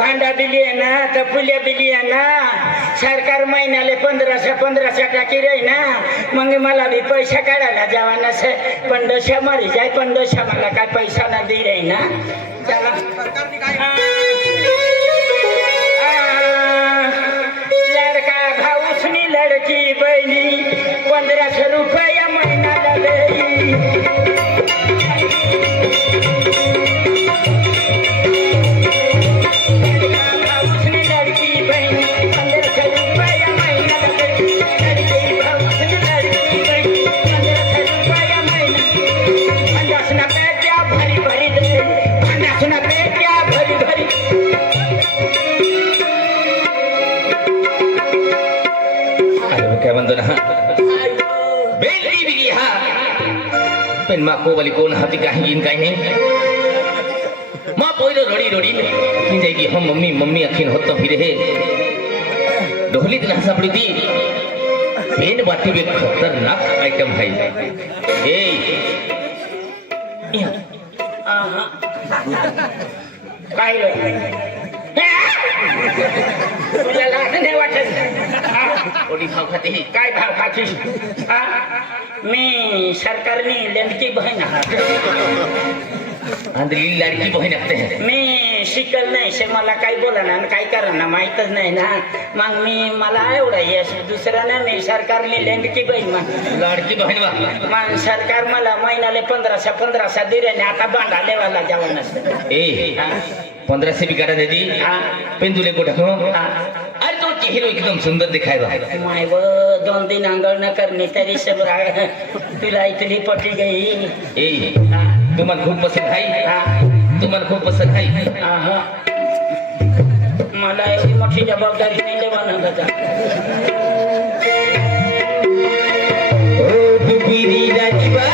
भांडा दिली आहे ना तर फुले दिली आहे ना सरकार महिन्याले 1500 टाकी राही ना मग मला भी पैसा काढायला जावा नसे 1500 मरी जाय 1500 मला काय पैसा ना दे रे ना चला लड़का भाऊसनी लड़की बहनी 1500 रुपया महिन्याला देई पण माको वाली कोण हाती काही इन काही नाही माँ पहिलो रडी रडी की जाएगी हम मम्मी मम्मी अखिन होतो फिरे है ढोली दिन हंसा पड़ी थी पेन बाटी में खतरनाक आइटम है ए काय तुला लाज नाही वाटत ओडी भाव खाते काय भाव खाती मी सरकारने लड़की बहन आंधळी लाडकी बहीण असते मी शिकल नाही से मला काय बोला ना काय करा ना माहीतच नाही ना मग मी मला एवढा यश दुसरा ना मी सरकारने लड़की बहीण लाडकी बहीण मग सरकार मला महिन्याले 1500 दे रे आता बांधा लेवाला जावं नसतं ए 1500 भी काटा दे दी पेंदुले को ढको अरे तो चेहरा एकदम सुंदर दिखाएगा माय वो 2 दिन अंगड़ न करनी तेरी सब तुला इतनी पटी गई ए तुम्हाला खूप पसंत आहे तुम्हाला खूप पसंत आहे मला एवढी मोठी जबाबदारी नाही देवानं दादा ओ डुबीरी राजीबा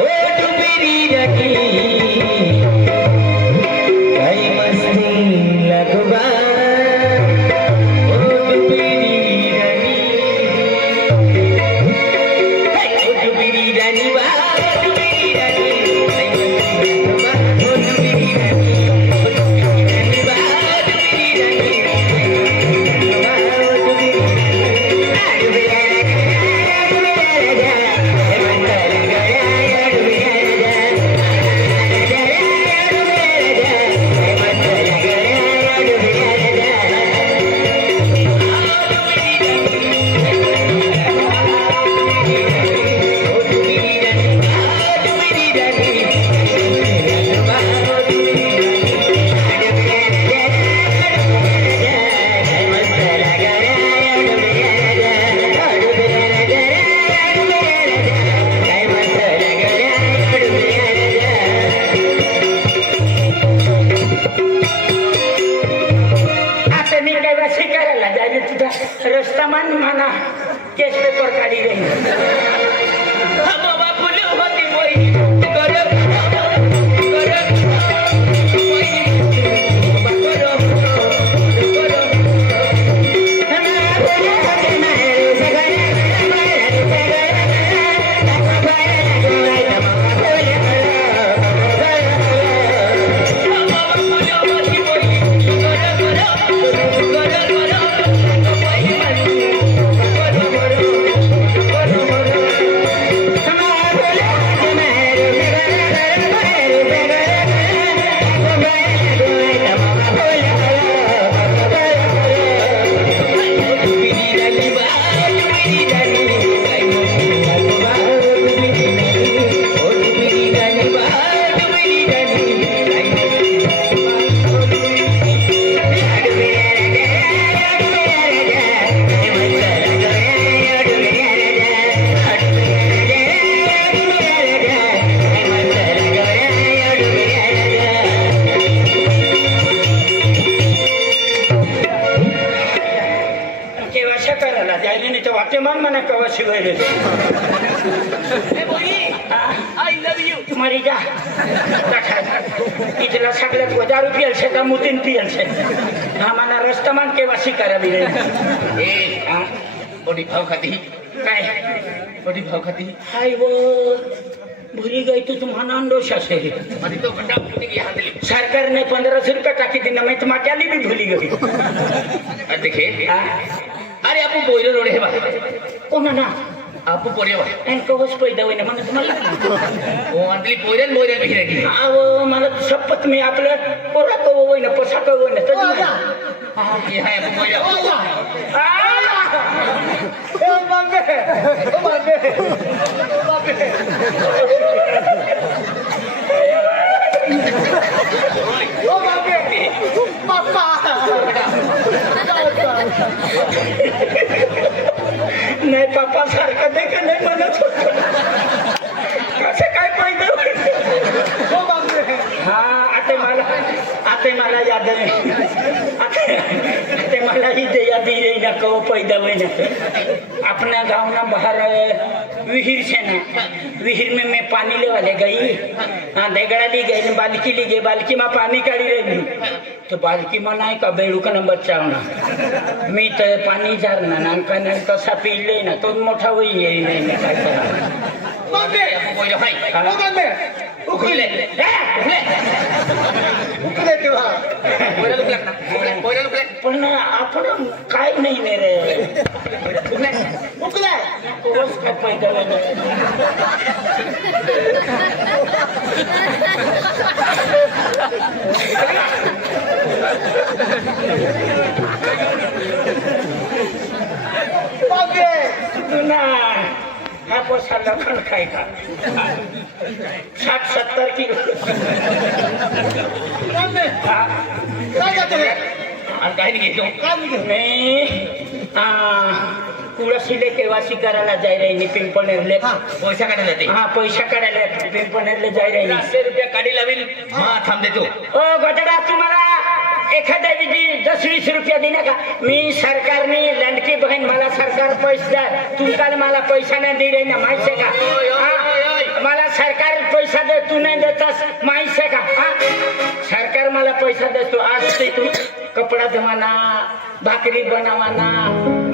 ओ डुबीरी राजी काय मस्ती लगवा रस्तामान म्हणा केस पेपर काढी रे मरी जा इथला सगळ्यात 1000 रुपये से का मुतीन पियल से आम्हाला रस्तमान केवासी करावी रे ओडी भाव खाती काय ओडी भाव खाती हाय वो भूली गई तू तुम्हारा अंडोशा से माझी तो घंटा फुटी की हाथ ली सरकार ने 1500 रुपये टाकी दी ना मैं तुम्हारे भी भूली गई देखे हाँ? अरे आपण पोयरे रोडे हे बा ओ ना ना आपण पोरे बा यांना कवच पैदा होईना मग तुम्हाला ओ अंतली पोयरे मोयरे बिखरे की अहो मला शपथ मी आपल्या पोरा कव होईना पसा कव होईना तर हे हाय आपण पोयरे नाही पप्पा सारखं दे का नाही म्हणत होत कसं काय पैदा हा आता मला याद आहे आता मला ही दे याद येईना कव पैदा होईना अपना गाँव ना बाहर विहिर से ना विहिर में मैं पानी ले वाले गई हाँ देगड़ा ली गई बाल्की ली गई बाल्की में पानी काढ़ी रही तो बाल्की में नाही का बेडूक ना बच्चा होना मी तर पाणी जारना नामका नाही तसा पिले ना तो मोठा होई येई नाही ना काय आपण पोयरे हाय उखले पोयरे लुकला ना पोयरे लुकले पण आपण काय नाही ने रे उखले कोस काय पैदा ना हा पोसा लखन खाय का 60-70 किलो आणि काही नाही घेतो मी कुळशीले केवासी करायला जाय रही पिंपळनेरले पैसा काढायला जाते हा पैसा काढायला पिंपळनेरले जाय रही 500 रुपया काढी लावील हा थांब देतो ओ गजरा तुम्हाला एखाद्या विधी 10-20 रुपया देणे का मी सरकारने लंडकी बहीण मला सरकार पैसे द्या तुमकाल मला पैसा नाही दे रही ना माहिती आहे का हा? मला सरकार पैसा दे तू नाही देतास माहिती आहे का हा? सरकार मला पैसा देतो आज ते तू कपडा धुवाना भाकरी बनवाना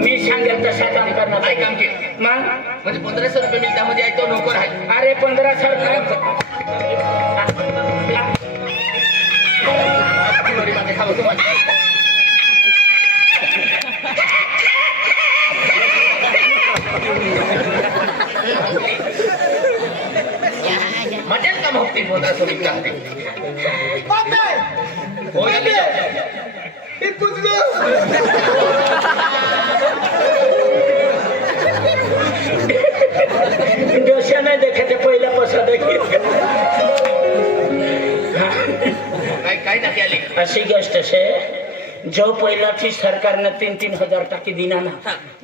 मी सांगेल तसा काम करणार काय काम केलं मग म्हणजे 1500 रुपये मिळता म्हणजे आहे तो नोकर आहे अरे 1500 लोरी मागे खाऊ तुम्हाला मजाच काम होती 1500 रुपया डोशा नाही देखायचं पहिल्यापासून काय नक्की आली अशी गोष्ट आहे जो पहिलाची सरकारनं 3-3 हजार टाकी दिना ना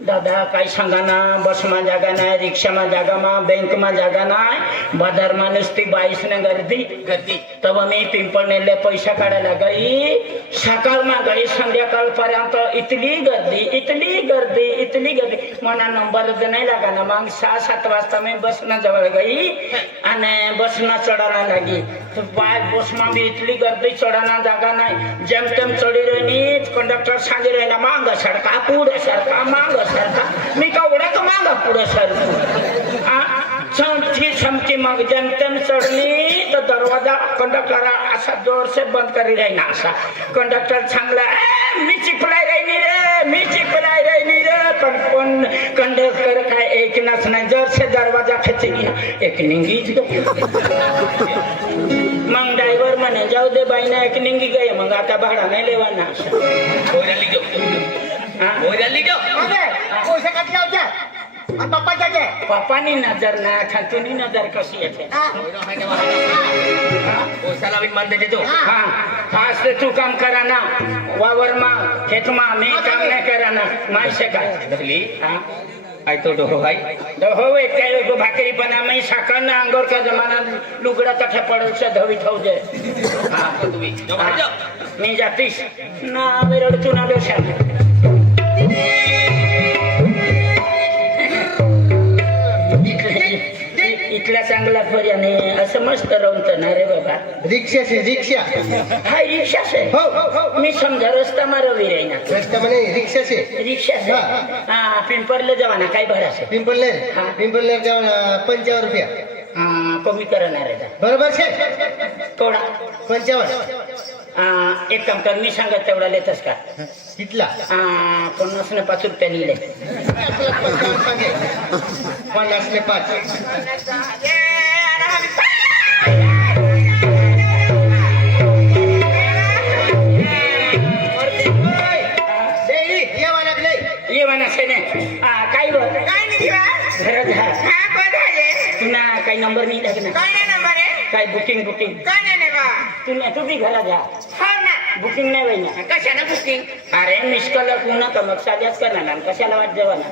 दादा काय सांगा ना बसमा जागा नाही रिक्षामा जागामा बँकमा जागा नाही बाजारमा नुसती 22 न गर्दी तब मी पिंपळनेरले पैसा काढायला गई सकाळमा गई संध्याकाळपर्यंत इतली गर्दी मला नंबर नाही लागा ना मग 6-7 वाजता मी बसना जवळ गई आणि बसना चढायला लागी बसमा मी इतली गर्दी चढाना जागा नाही जमतेम चढी रही कंडक्टर सांगे रही ना मांग सरका पुढे सरका मांग सरका मी का उड्या का मांगा पुढे सरका क्षमती मग जमतेम चढली तर दरवाजा कंडक्टर असा जोर से बंद करी रही ना असा कंडक्टर सांगला मी चिपलाय रही रे पण कोण कंडक्टर काय ऐकनाच नाही जोर से दरवाजा खेचली ना एक निंगीच मग ड्रायव्हर म्हणे जाऊ दे बाईना एक निंगी गई मग आता भाडा नाही लेवाना पप्पानी नजर ना खातूनी नजर कशी येते हा आज ते तू काम करा ना वावरमा खेतमा मी काम नाही करा ना माहिती काय आई तो डोहो भाई हो काय भाकरी बना मी साखर ना अंगोर का जमाना लुगड़ा तठे पड़ल से धवी थौ जे हाँ तो तुम्ही जो भाई जाओ मी जातीस ना मेरे तू ना डोशा इथला चांगला पर्याने असं मस्त रमत ना रे बाबा रिक्षा से रिक्षा हा रिक्षा से हो हो मी समजा रस्ता मारवी रे ना रस्ता म्हणे रिक्षा से रिक्षा से हा पिंपरले जवाना काय भरासे पिंपळनेर हा. पिंपळनेर जाऊन 55 रुपया कमी करणार आहे बरोबर છે थोडा 55 एक काम कर मी सांगत तेवढा लेतस का कितला 50 ने 5 रुपये लिहिले 50 ને 5 ये म्हणा से ने काय बोल काय नाही बा घरात हा कोण आहे तुला काही नंबर नाही लागणार काय नाही नंबर आहे काय बुकिंग काय नाही बा तू बी घरात जा हो ना बुकिंग नाही होईना कशाला बुकिंग अरे मिस कॉल पुन्हा का मग साध्याच करणार ना कशाला वाट जेवा ना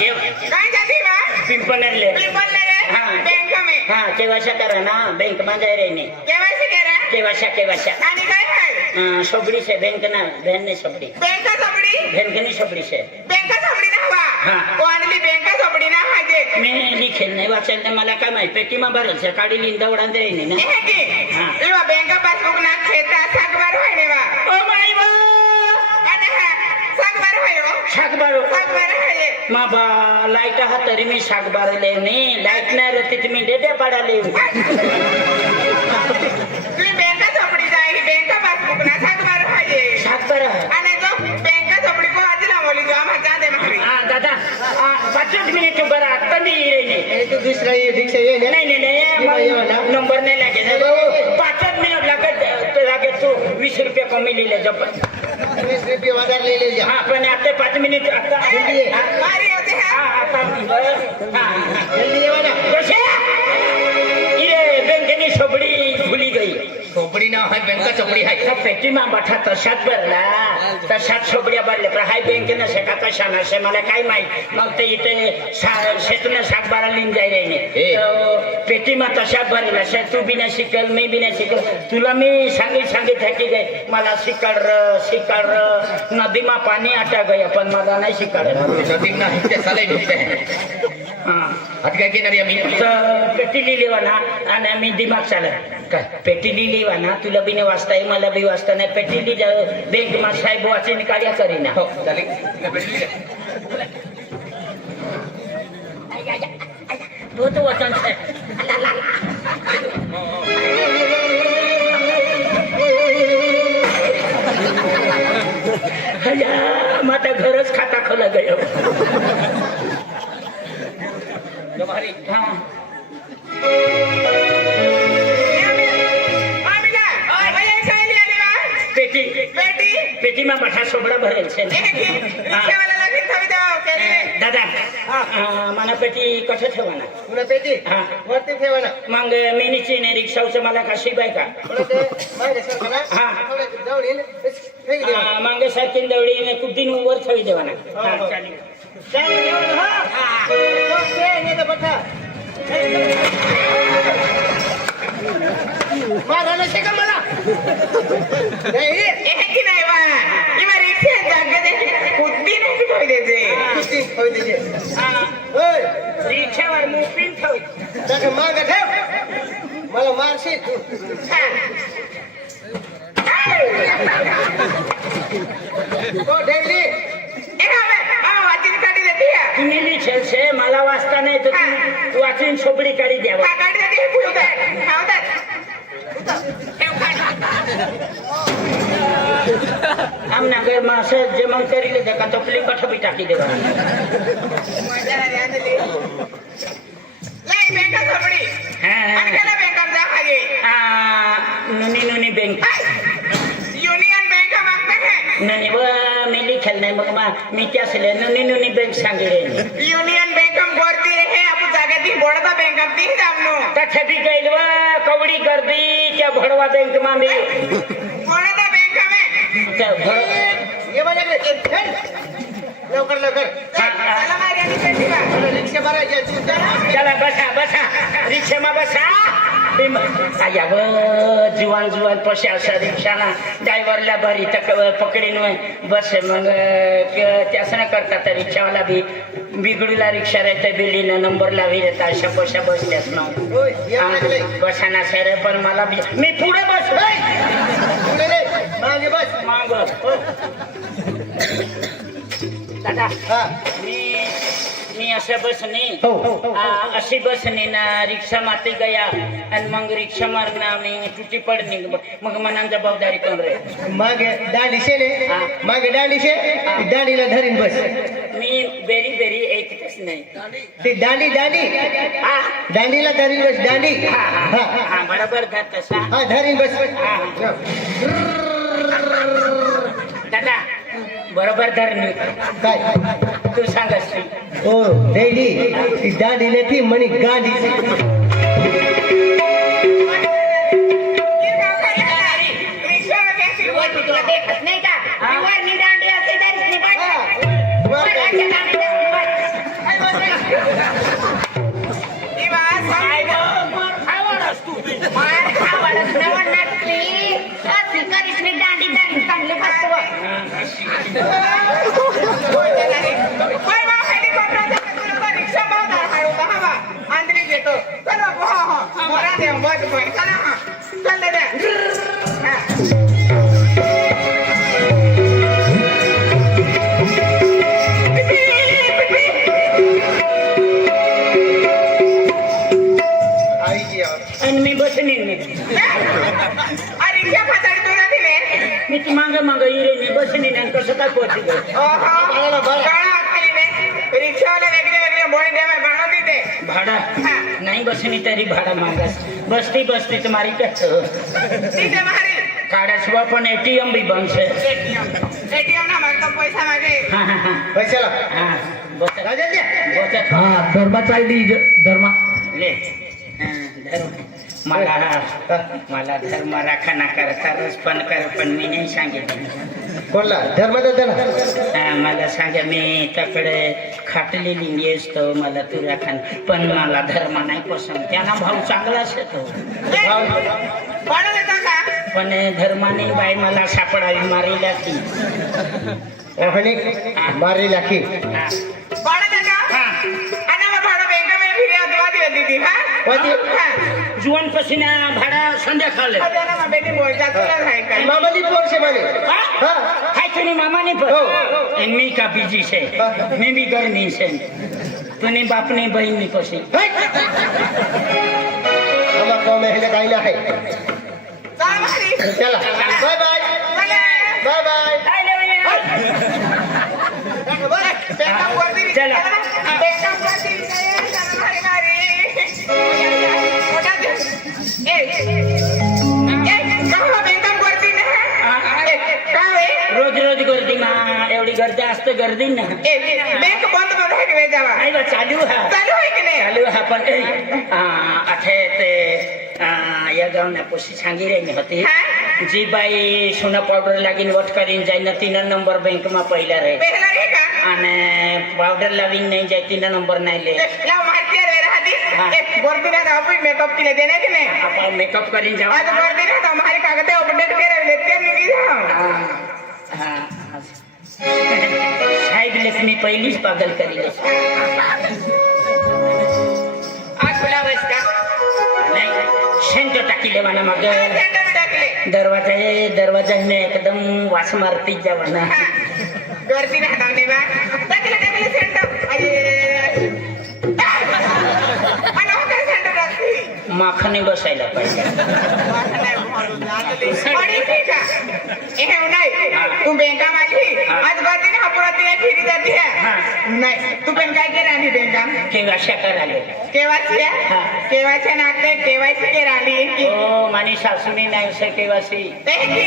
ये काय जाती बा पिंपणले पिंपल रे हाँ। बैंक में हा केवाशा करा ना बैंक मा जाय रे ने केवायसी करा केवाशा आणि काय आहे सोबडी से बैंक ना बहन ने सोबडी बैंक सोबडी बहन कनी सोबडी से बैंक सोबडी ना बा हाँ। ओनली बैंक सोबडी ना आहे मी लिखेल नाही वाचेल तर मला काय माहिती पेटीमा भरेल से काढी लिंदा उडान दे नाही ना हे की हाँ। इवा बैंक पासबुक ना खेता सागबार होय रे बा ओ माय बा आणि हा सागबार होय रे शाकबारो सागबार आहे मा बा लाईट हा तरी मी शाकबारो लेवणे लाईट नाही रहती तुम्ही डेडे पाडा लेव तुम्ही बैंक सोबडी जाई बैंक पासबुक ना सागबार आहे शाकबार आणि जो बैंक सोबडी को आज लावली जो आम्हा जाते मारी हा दादा 5 मिनिट बरं आता मी येईन तो दुसरा रिक्षा येईल नाही नंबर नाही लागेल 5 मिनिट लागत तू 20 रुपये कमी लिहिले जप 20 रुपये વધારે લઈ લેજો हा पण आता 5 मिनिट आता मारी होते हा आता જલ્દી આવવાના कसे इरे बँकेने सोबडी भुली गई खोपडी ना हाय बँका चपडी हाय त्या पेटीमा बठा तशात भरला तशात सोबड्या भरल्या पण हाय बँकेनं शेका कशा नसे मला काय माहित मग ते इथे शेतून सातबारा लिहून जाय रे पेटीमा तशात भरला शे तू बी नाही शिकल मी बी नाही शिकल तुला मी सांगित थकी गए मला शिकाड नदीमा पाणी आटा गया पण मला नाही शिकाड नदीम ना ते साले भेटते हैं हा आता काय केणार आम्ही तर पेटी लिहिली ना आणि मी दिमाग चालत काय पेटी लिहिली ना तुला बी नाही वाचता येईल मला बी वाचता नाही पेटी लिहि बँक मा साहेब वाचे काढ्या करीना हो चालेल भेटली बहुत वचन છે માતા ઘર જ ખાતા ખોલા ગયો તમારી હા आमिला ओय काय लिहिले बा પેટી बेटी પેટીમાં બઠા સોબડા ભરેલ છે हे की रिक्षावाला लागीन थवी दाव केले દાદा मला पेटी कशा ठेवाना तुला पेटी हा वरती ठेवाना मग मिनीची ने रिक्षावचं मला का शिकाय का थोडं ते मागे सरकला हा. थोडं जाऊन येईल फेक देवा मागे सारखी दवडीने खूप दिन वर ठेवी देवाना हा, हो. चालेल चालेल देवा हा ते नाही तर बठा मारायला शिका मला नाही हे की नाही बा इमा रिक्षा जागे दे कुद्दी नाही थवी देते किती होई देजे हा, ओय रिक्षावर मुपिन ठेवी त्याचं मागं ठेव मला मारशील तू हो ठेवली वाचिन काढी देते या तुम्ही लिखेल से मला वाचता नाही तर तू वाचून सोबडी काढी द्यावा हा काढी देते हे पुढे खावतात ठेव काढ आमना घर में असं जेवण करीले त्या का तपली कठ बी टाकी देवा मजा आली आणली लाई बँका सोबडी आणि त्याला बँका जा खाली नुनी बँक युनियन बँक मागता काय नुनी व मी लिखेल नाही मग मी त्यासले नुनी बँक सांगितले युनियन बँक वरती रे हे आपण जागाती बोडता बँक ती दामनो त्या छबी गईल व कवडी गर्दी त्या भडवा बँक मा मी बोडता बँक में त्या भड ये माझ्याकडे चल लवकर लवकर चला मारी आणि पेटी बा रिक्षा भरायची आहे, तू जा. चला बसा रिक्षा मा बसा आया व जुवान पशा असा रिक्षाना ड्रायव्हरला भरी तक पकडीन बस मग त्यासनं करतात रिक्षावाला बी बिगडूला रिक्षा राहते बिल्डीनं नंबर लावी येतात अशा पशा बसल्यास मग होय ये माझ्याकडे बसाना सर पण मला मी पुढे बस पुढे रे मागे बस माग दादा हा मी आम्ही अशा बसने हो हो अशी बसने ना रिक्षा माती गया आणि मग रिक्षा मारणं आम्ही तुटी पडणी मग मनान जबाबदारी कोण रे मागे दांडीशे ने मागे दांडीशे दांडीला धरीन बस मी बेरी बेरी ऐकतच नाही ती दांडी दांडी हा दांडीला धरीन बस दांडी हा हा हा बरोबर धर तसा हा धरीन बस दादा बरोबर धर मी काय तू सांगस ती ओ डेडी ती दांडी નથી मनी गांडी છે रिक्षाला कॅन्सल वरती तुला देखत नाही का मी वरनी दांडी असते दांडी पाहिजे वरच्या दांडीला काय गं, मार खावाडस तू मार खावाडस नवनाथ ती अशी करिश्मी दांडी दांडी चांगली बसतो रिक्षा बाजार हाय होता हवा अंदरी घेतो चला मोरा दे बस पण चला हा चल दे आई जी आणि मी बसने मी रिक्षा फाटाडी तुला दिले मी ती मागं मागं इरे मी बसने नाही कसं काय पोहोचली गं? रिक्षावाला वेगळे वेगळे बोडी दे भाडं देते भाडा हा. नाही बसनी तरी भाडा मागास बसती बसती तुम्हारी कस ठीक मारी काढाशिवाय पण एटीएम भी बंद है एटीएम ना मागता पैसा मागे हा हा हा पैशाला हा बचत राजा द्या बचत हा धर्माचा आयडी धर्मा ले हा, धर्म मला धर्म राखा ना करता पण कर पण मी नाही सांगितलं कोणला धर्माचा धन हा, मला सांगा मी तकडे खाटलेली येतो मला तू राखा पण मला धर्म नाही पसंत त्यांना भाऊ चांगला असतो भाडं देता का पण धर्माने बाई मला सापडावी मारीला ती ओहणी मारी लाखी हा. भाडं देता हा. आणि मग भाडं बँकेमध्ये फिर्याद वादी होती ती हा वादी? जुवान पसीना भाडा संध्याकाळ त्याला मग बेटी बोलता तुला आहे काय मामाली पोरशे माने हा हाय तुम्ही मामाने हो. पण मी का बिजी से मी भी गर्मी से तुम्ही बापने बहिणी पशी आम्हा कॉम हे काही नाही चला मारी चला बाय बाय बाय बाय बँका वरती चला. बँका वरती चला मारी मारी मोठा दे कहा बँका वरती ना काय रोज रोज गर्दी मा एवढी गर्दी असते गर्दी ना बँक बंद करून आहे जावा नाही बा चालू हा चालू आहे की नाही चालू हा पण आठे ते या गावना पोशी सांगी रे होती जी बाई सोना पावडर लागीन वट करीन जाईन 3 नंबर बैंक मा पहिला रे पहिला रे का आणि पावडर लावीन नाही जाय 3 नंबर नाही ले या माहिती रे राहती एक वरती ना आपण मेकअप केले देणे की नाही आपण मेकअप करीन जाऊ आज वरती ना हमारे कागज अपडेट करावे ते निघी जाओ साहेब लेखनी पहिलीच पागल करी आज खुला बस का नाही शेंट टाकीले म्हणा मग सेंटर टाकले दरवाजा एकदम वास मारती जावना वरती ना टाकले बा टाकले सेंटर अरे मला काय सेंटर टाकली माखने बसायला पाहिजे बड़ी ठीक है ये नहीं तू बैंका वाली आज गर्दी ना पुरा दिन फिरी जाती है नहीं तू पण काय के राणी बैंका केव्हा कराले केवासी हाँ. केवासी नाकते केवासी के राणी की ओ मानी सासूनी नाही से केव्हासी देखी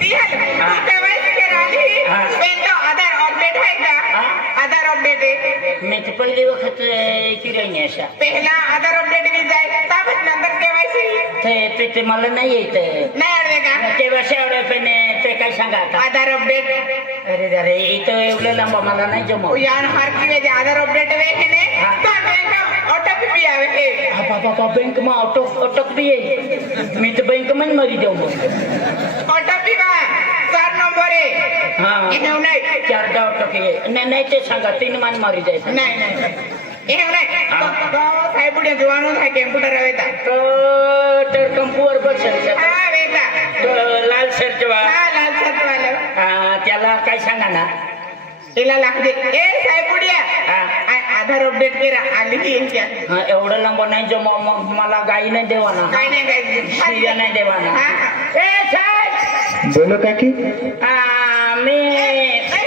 ती है हाँ. केवासी के राणी हाँ. बैंका आधार अपडेट है का हाँ. आधार अपडेट है मी तर पहिली वखत की राहिनी अशा पहला आधार अपडेट भी जाए तब नंतर केवासी ते मला नाही येत नाही आले का केव्हाशी आवडे पण ते काय सांगा आता आधार अपडेट अरे अरे इथं एवढं लांब मला नाही जमव यान हर की वजह आधार अपडेट वे है ने हाँ. तो बैंक ऑटो भी आवे है बाबा बैंक में अटक भी है मी तर बैंक में मरी जाऊ मग ऑटो भी का 4 नंबर है हाँ ये नहीं 4 अटक आहे नाही ते सांगा 3 मान मारी जायचं नहीं नहीं ये नहीं तो साहेब बुढ़े जवानों है कंप्यूटर आवेता तर कंपूवर बसेल हां वेता तो लाल शर्ट वा हां लाल छत वाला त्याला काय सांगा ना तिला लाग दे ए साहेब बुढ़िया हाँ. आधार अपडेट केला आली की यांच्या हा, एवढं लांब नाही जो मग मला गाई नाही देवाना काय नाही काय शिव्या नाही देवाना हा, हा. ए साहेब बोलो काकी हा